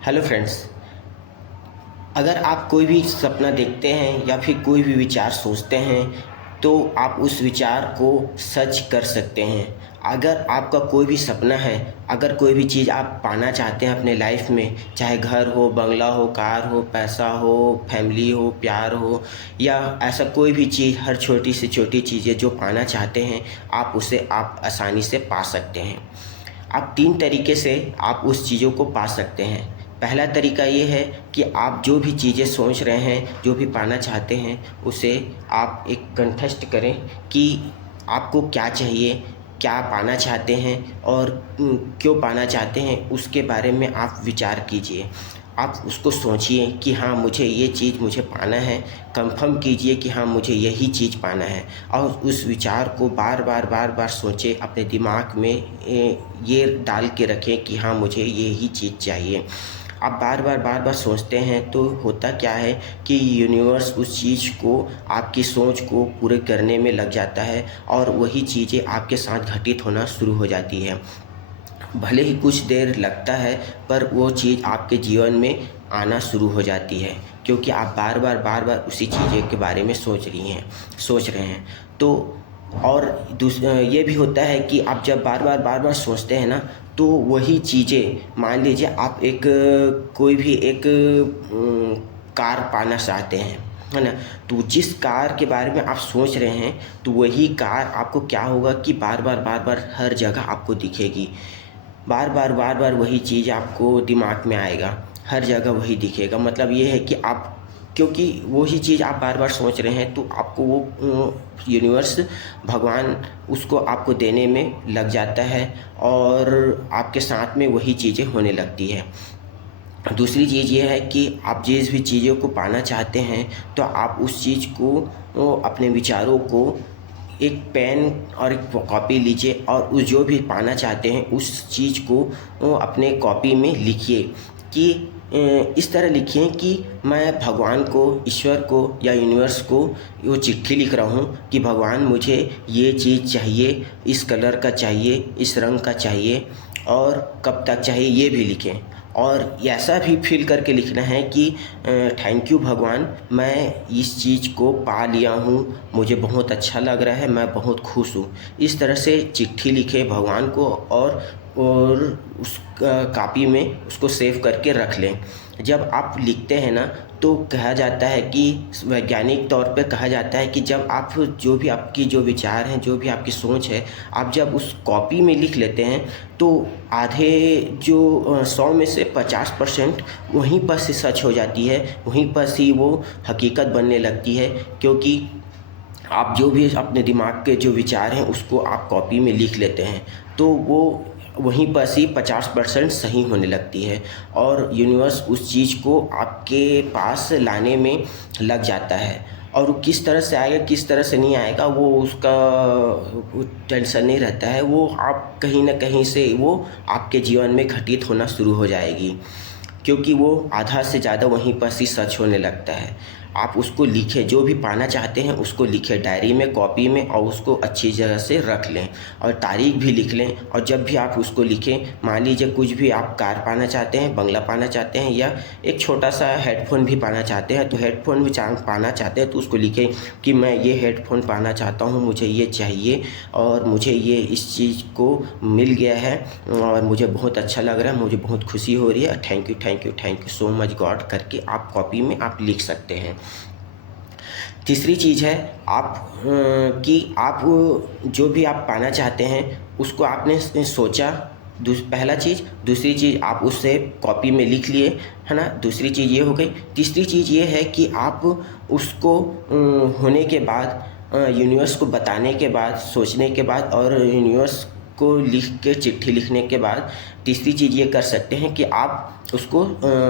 Hello friends. अगर आप कोई भी सपना देखते हैं या फिर कोई भी विचार सोचते हैं तो आप उस विचार को सच कर सकते हैं। अगर आपका कोई भी सपना है, अगर कोई भी चीज़ आप पाना चाहते हैं अपने लाइफ में, चाहे घर हो, बंगला हो, कार हो, पैसा हो, फैमिली हो, प्यार हो, या ऐसा कोई भी चीज़, हर छोटी से छोटी चीज़ें जो पाना चाहते हैं आप आसानी से पा सकते हैं। आप 3 तरीके से आप उस चीज़ों को पा सकते हैं। पहला तरीका ये है कि आप जो भी चीज़ें सोच रहे हैं, जो भी पाना चाहते हैं, उसे आप एक कंठस्थ करें कि आपको क्या चाहिए, क्या पाना चाहते हैं और क्यों पाना चाहते हैं, उसके बारे में आप विचार कीजिए। आप उसको सोचिए कि हाँ, मुझे ये चीज़ मुझे पाना है, कंफर्म कीजिए कि हाँ, मुझे यही चीज़ पाना है और उस विचार को बार-बार सोचें, अपने दिमाग में ये डाल के रखें कि हाँ, मुझे यही चीज़ चाहिए। आप बार-बार सोचते हैं तो होता क्या है कि यूनिवर्स उस चीज़ को, आपकी सोच को पूरे करने में लग जाता है और वही चीज़ें आपके साथ घटित होना शुरू हो जाती है। भले ही कुछ देर लगता है पर वो चीज़ आपके जीवन में आना शुरू हो जाती है, क्योंकि आप बार-बार उसी चीज़ें के बारे में सोच रहे हैं। तो और ये भी होता है कि आप जब बार-बार सोचते हैं ना, तो वही चीज़ें, मान लीजिए आप कोई भी एक कार पाना चाहते हैं, है ना? तो जिस कार के बारे में आप सोच रहे हैं, तो वही कार आपको क्या होगा कि बार-बार हर जगह आपको दिखेगी। बार-बार वही चीज़ आपको दिमाग में आएगा, हर जगह वही दिखेगा। मतलब ये है कि आप, क्योंकि वही चीज़ आप बार-बार सोच रहे हैं, तो आपको वो यूनिवर्स, भगवान उसको आपको देने में लग जाता है और आपके साथ में वही चीज़ें होने लगती है। दूसरी चीज़ ये है कि आप जिस भी चीज़ों को पाना चाहते हैं, तो आप उस चीज़ को, अपने विचारों को, एक पेन और एक कॉपी लीजिए और उस जो भी पाना चाहते हैं उस चीज़ को अपने कॉपी में लिखिए कि इस तरह लिखिए कि मैं भगवान को, ईश्वर को या यूनिवर्स को वो चिट्ठी लिख रहा हूँ कि भगवान, मुझे ये चीज़ चाहिए, इस कलर का चाहिए, इस रंग का चाहिए और कब तक चाहिए, ये भी लिखें। और ऐसा भी फ़ील करके लिखना है कि थैंक यू भगवान, मैं इस चीज़ को पा लिया हूँ, मुझे बहुत अच्छा लग रहा है, मैं बहुत खुश हूँ। इस तरह से चिट्ठी लिखें भगवान को और उस कॉपी में उसको सेव करके रख लें। जब आप लिखते हैं ना, तो कहा जाता है कि, वैज्ञानिक तौर पे कहा जाता है कि जब आप, जो भी आपकी जो विचार हैं, जो भी आपकी सोच है, आप जब उस कॉपी में लिख लेते हैं, तो आधे जो 100 में से 50% वहीं पर से सच हो जाती है, वहीं पर से वो हकीकत बनने लगती है। क्योंकि आप जो भी अपने दिमाग के जो विचार हैं उसको आप कॉपी में लिख लेते हैं, तो वो वहीं पर से 50% सही होने लगती है और यूनिवर्स उस चीज़ को आपके पास लाने में लग जाता है। और वो किस तरह से आएगा, किस तरह से नहीं आएगा, वो उसका वो टेंशन नहीं रहता है। वो आप कहीं न कहीं से वो आपके जीवन में घटित होना शुरू हो जाएगी, क्योंकि वो आधा से ज़्यादा वहीं पर से सच होने लगता है। आप उसको लिखें, जो भी पाना चाहते हैं उसको लिखें डायरी में, कॉपी में, और उसको अच्छी जगह से रख लें और तारीख भी लिख लें। और जब भी आप उसको लिखें, मान लीजिए कुछ भी आप कार पाना चाहते हैं, बंगला पाना चाहते हैं या एक छोटा-सा हेडफ़ोन भी पाना चाहते हैं, तो हेडफ़ोन भी पाना चाहते हैं तो उसको लिखें कि मैं ये हेडफ़ोन पाना चाहता हूँ, मुझे ये चाहिए और मुझे ये इस चीज़ को मिल गया है और मुझे बहुत अच्छा लग रहा है, मुझे बहुत खुशी हो रही है। Thank you so much God करके आप कॉपी में आप लिख सकते हैं। तीसरी चीज़ है कि आप जो भी आप पाना चाहते हैं उसको आपने सोचा, पहला चीज़। दूसरी चीज़, आप उससे कॉपी में लिख लिए, है ना? दूसरी चीज़ ये हो गई। तीसरी चीज़ ये है कि आप उसको होने के बाद, यूनिवर्स को बताने के बाद, सोचने के बाद और यूनिवर्स को लिख के चिट्ठी लिखने के बाद, तीसरी चीज़ ये कर सकते हैं कि आप उसको,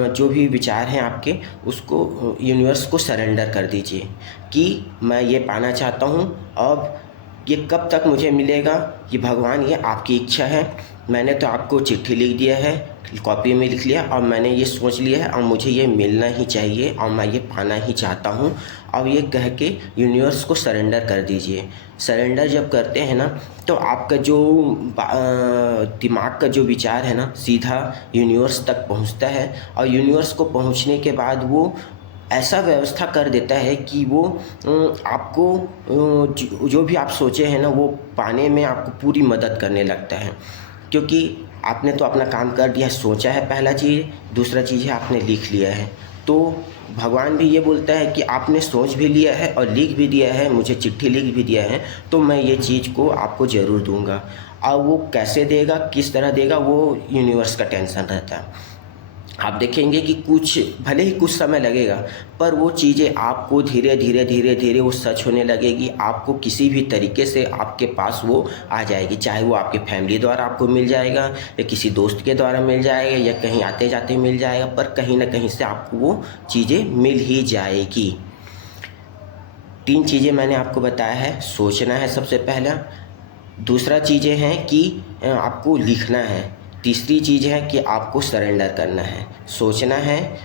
जो भी विचार हैं आपके, उसको यूनिवर्स को सरेंडर कर दीजिए कि मैं ये पाना चाहता हूँ। अब ये कब तक मुझे मिलेगा, ये भगवान, ये आपकी इच्छा है, मैंने तो आपको चिट्ठी लिख दिया है, कॉपी में लिख लिया, और मैंने ये सोच लिया है और मुझे ये मिलना ही चाहिए और मैं ये पाना ही चाहता हूँ। अब ये कह के यूनिवर्स को सरेंडर कर दीजिए। सरेंडर जब करते हैं ना तो आपका जो दिमाग का जो विचार है ना सीधा यूनिवर्स तक पहुँचता है, और यूनिवर्स को पहुँचने के बाद वो ऐसा व्यवस्था कर देता है कि वो आपको जो भी आप सोचे हैं ना वो पाने में आपको पूरी मदद करने लगता है, क्योंकि आपने तो अपना काम कर दिया है, सोचा है पहला चीज़, दूसरा चीज़ है आपने लिख लिया है। तो भगवान भी ये बोलता है कि आपने सोच भी लिया है और लिख भी दिया है, मुझे चिट्ठी लिख भी दिया है, तो मैं ये चीज़ को आपको ज़रूर दूंगा। और वो कैसे देगा, किस तरह देगा, वो यूनिवर्स का टेंशन रहता है। आप देखेंगे कि कुछ भले ही कुछ समय लगेगा, पर वो चीज़ें आपको धीरे धीरे धीरे धीरे वो सच होने लगेगी। आपको किसी भी तरीके से आपके पास वो आ जाएगी, चाहे वो आपके फैमिली द्वारा आपको मिल जाएगा या किसी दोस्त के द्वारा मिल जाएगा या कहीं आते जाते मिल जाएगा, पर कहीं ना कहीं से आपको वो चीज़ें मिल ही जाएगी। 3 चीज़ें मैंने आपको बताया है। सोचना है सबसे पहला, दूसरा चीज़ें हैं कि आपको लिखना है, तीसरी चीज़ है कि आपको सरेंडर करना है। सोचना है,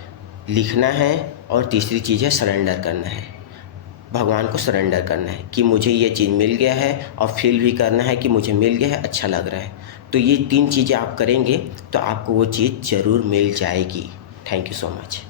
लिखना है, और तीसरी चीज़ है सरेंडर करना है। भगवान को सरेंडर करना है कि मुझे ये चीज़ मिल गया है, और फील भी करना है कि मुझे मिल गया है, अच्छा लग रहा है। तो ये 3 चीज़ें आप करेंगे तो आपको वो चीज़ ज़रूर मिल जाएगी। Thank you so much.